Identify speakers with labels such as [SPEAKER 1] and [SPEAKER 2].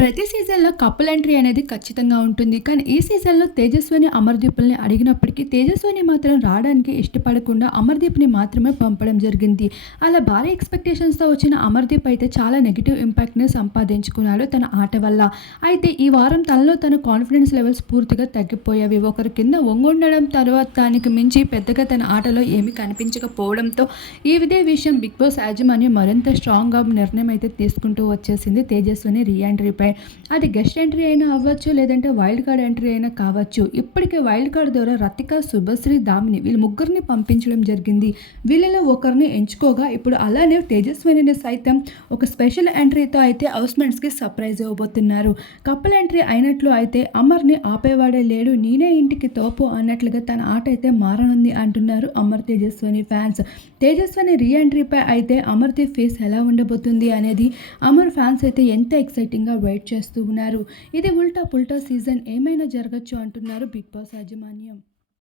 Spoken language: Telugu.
[SPEAKER 1] ప్రతి సీజన్‌లో కపుల్ ఎంట్రీ అనేది ఖచ్చితంగా ఉంటుంది. కానీ ఈ సీజన్‌లో తేజస్విని, అమర్దీపుల్ని అడిగినప్పటికీ తేజస్విని మాత్రం రావడానికి ఇష్టపడకుండా అమర్‌దీప్‌ని మాత్రమే పంపడం జరిగింది. అలా భారీ ఎక్స్‌పెక్టేషన్స్‌తో వచ్చిన అమర్‌దీప్ అయితే చాలా నెగెటివ్ ఇంపాక్ట్‌ని సంపాదించుకున్నాడు తన ఆట వల్ల. అయితే ఈ వారం తనలో తన కాన్ఫిడెన్స్ లెవెల్స్ పూర్తిగా తగ్గిపోయాయి. ఒకరి కింద ఒంగుండడం తర్వాత దానికి మించి పెద్దగా తన ఆటలో ఏమీ కనిపించకపోవడంతో ఈ ఇదే విషయం బిగ్ బాస్ యాజమాన్యం మరింత స్ట్రాంగ్‌గా నిర్ణయం అయితే తీసుకుంటూ వచ్చేసింది తేజస్విని రీ ఎంట్రీపై. అది గెస్ట్ ఎంట్రీ అయినా అవ్వచ్చు లేదంటే వైల్డ్ కార్డ్ ఎంట్రీ అయినా కావచ్చు. ఇప్పటికే వైల్డ్ కార్డ్ ద్వారా రతిక శుభశ్రీ దామిని వీళ్ళు ముగ్గురిని పంపించడం జరిగింది. వీళ్ళలో ఒకరిని ఎంచుకోగా ఇప్పుడు అలానే తేజస్విని సైతం ఒక స్పెషల్ ఎంట్రీతో అయితే హౌస్మెంట్స్కి సర్ప్రైజ్ ఇవ్వబోతున్నారు. కపుల్ ఎంట్రీ అయినట్లు అయితే అమర్ని ఆపేవాడే లేడు నేనే ఇంటికి తోపు అన్నట్లుగా తన ఆట అయితే మారనుంది అంటున్నారు అమర్ తేజస్విని ఫ్యాన్స్ తేజస్విని రీ ఎంట్రీపై అయితే అమర్ది ఫేస్ ఎలా ఉండబోతుంది అనేది అమర్ ఫ్యాన్స్ అయితే ఎంత ఎక్సైటింగ్గా వెయిట్ వెయిట్ చేస్తూ ఉన్నారు. ఇది ఉల్టా పుల్టా సీజన్ ఏమైనా జరగచ్చు అంటున్నారు బిగ్ బాస్ యాజమాన్యం.